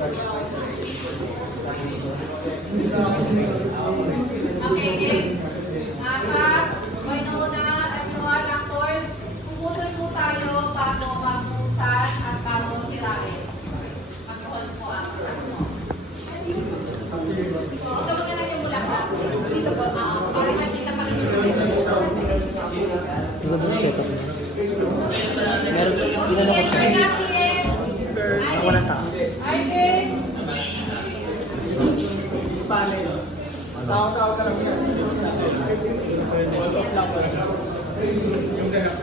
Okay, game. Winona, everyone, actors, puputol po tayo bago mabusan at bago sirain. Mag-hold po ang ito mo na lang yung bulaklak. Dito po, para makita pa rin Ito doon setup mo. Meron, ilan ako siya? Ako ng taas. Tao-tao ka lang yan. Yung ganap,